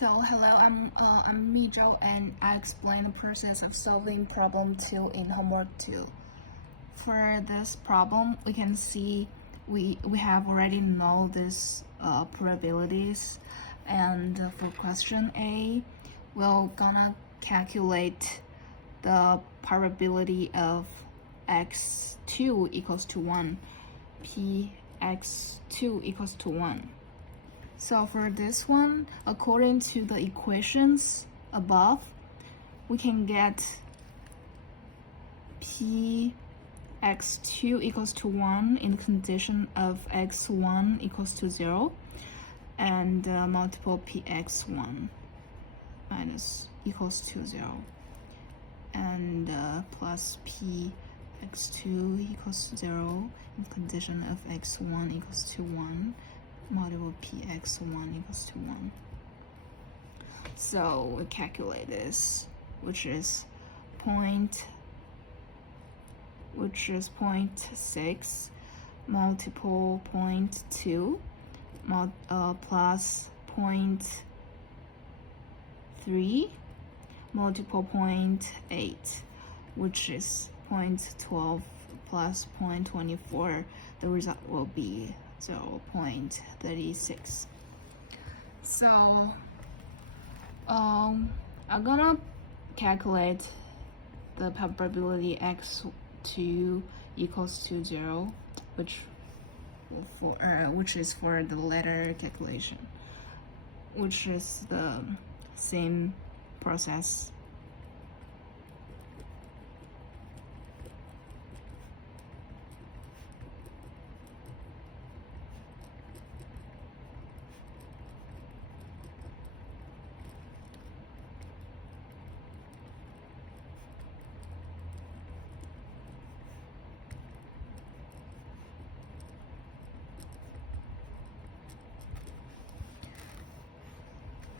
So hello, I'm Mijo, and I explain the process of solving problem 2 in homework 2. For this problem, we can see we have already know these probabilities, and for question A, we're gonna calculate the probability of x2 equals to 1, px2 equals to 1. So for this one, according to the equations above, we can get px2 equals to 1 in the condition of x1 equals to 0, and multiple px1 minus equals to 0, and plus px2 equals 0 in the condition of x1 equals to 1, multiple px1 equals to 1. So we calculate this, which is 0.6 multiple 0.2 plus 0.3 multiple 0.8, which is 0.12 plus 0.24. The result will be 0.36. So I'm gonna calculate the probability x2 equals to 0, which is for the letter calculation, which is the same process.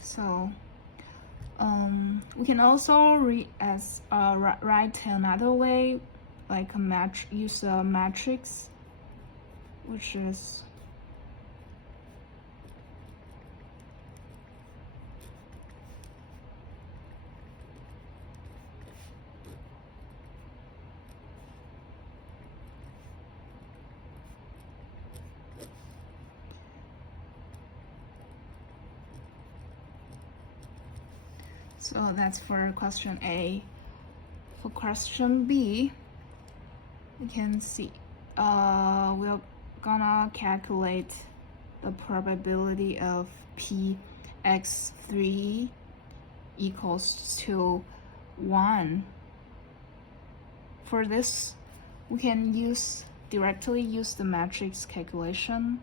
So we can also write another way, like use a matrix, which is so that's for question A. For question B, we can see we're gonna calculate the probability of px3 equals to 1. For this, we can directly use the matrix calculation.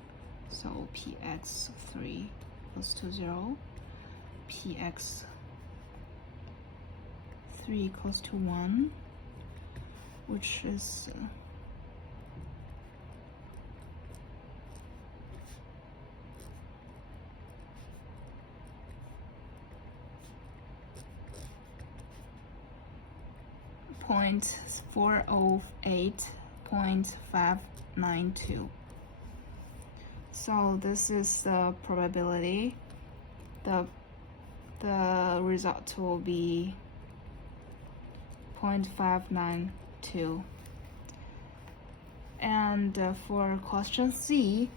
So px3 equals to 0, px3 equals to 1, which is 0.408.592. So this is the probability. The result will be 0.592. And for question C,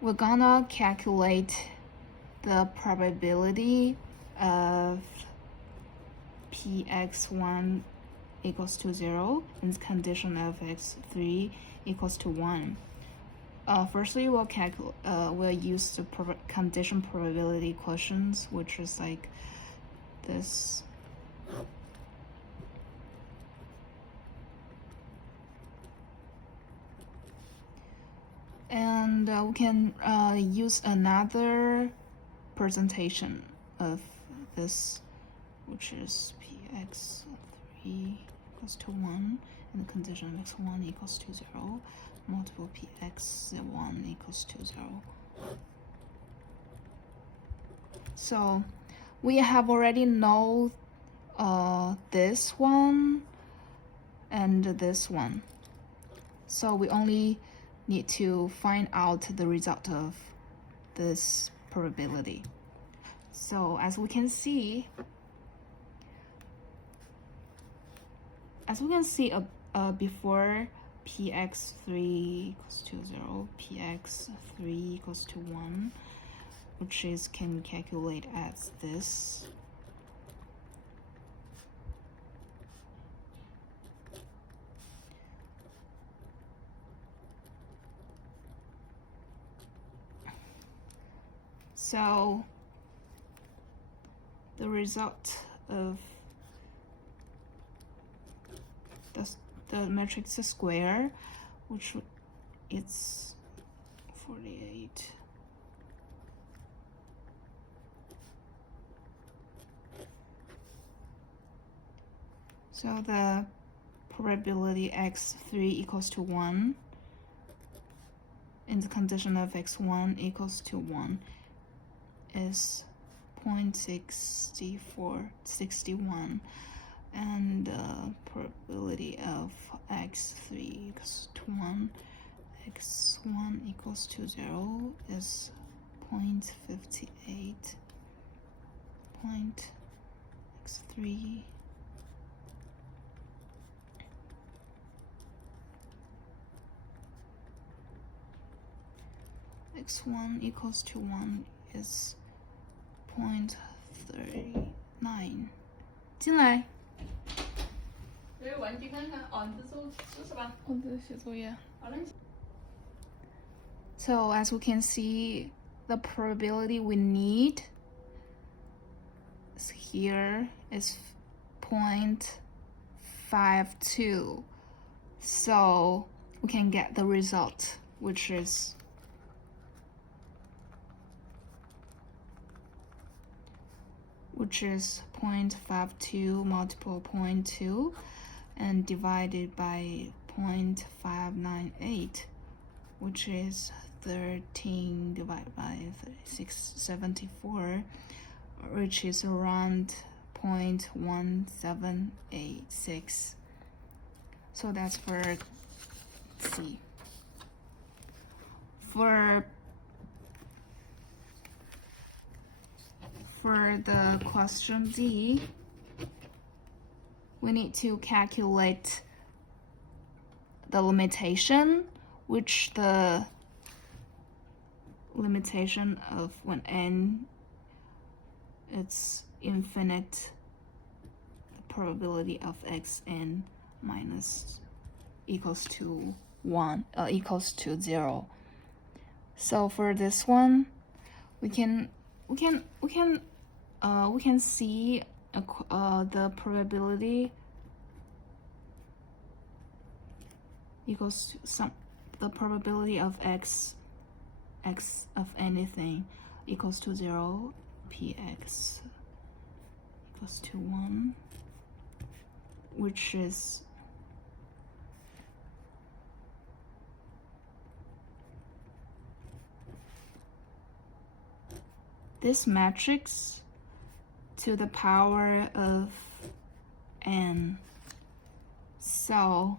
we're gonna calculate the probability of px1 equals to 0 in the condition of x3 equals to 1. Firstly, we'll use the condition probability equations, which is like this. And we can use another presentation of this, which is px3 equals to 1 and the condition of x1 equals to 0, multiple px1 equals to 0. So we have already know this one and this one. So we only need to find out the result of this probability. So as we can see, before px3 equals to 0, px3 equals to 1, which is can calculate as this. So the result of the matrix square, which it's 48. So the probability x3 equals to 1 in the condition of x1 equals to 1 is 0.6461, and the probability of x3 equals to 1, x1 equals to 0 is 0.58. X3 x1 equals to 1 is 0.39. 进来。玩具看看哦，你这是吧？我在写作业。So as we can see, the probability we need here is 0.52. So we can get the result, which is which is 0.52 multiple 0.2 and divided by 0.598, which is 13 divided by 674, which is around 0.1786. So that's for C. For the question D, we need to calculate the limitation, which the limitation of when n it's infinite, the probability of xn minus equals to 1 equals to 0. So for this one, we can see the probability equals to the probability of x of anything equals to 0, px equals to 1, which is this matrix to the power of n. So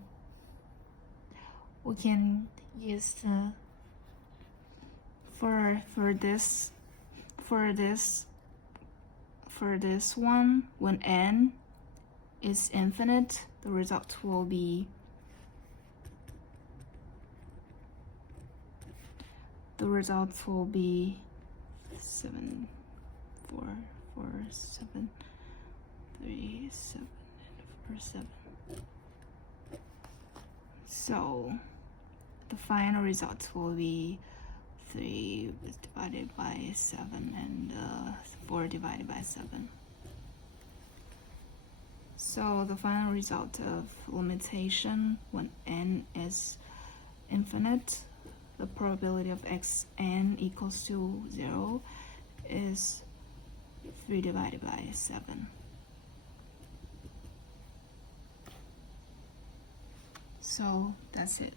we can use the for this one, when n is infinite, the result will be 7, 4, 4, 7, 3, 7, and 4, 7. So the final result will be 3 divided by 7 and 4 divided by 7. So the final result of limitation when n is infinite, the probability of xn equals to 0 is 3 divided by 7. So that's it.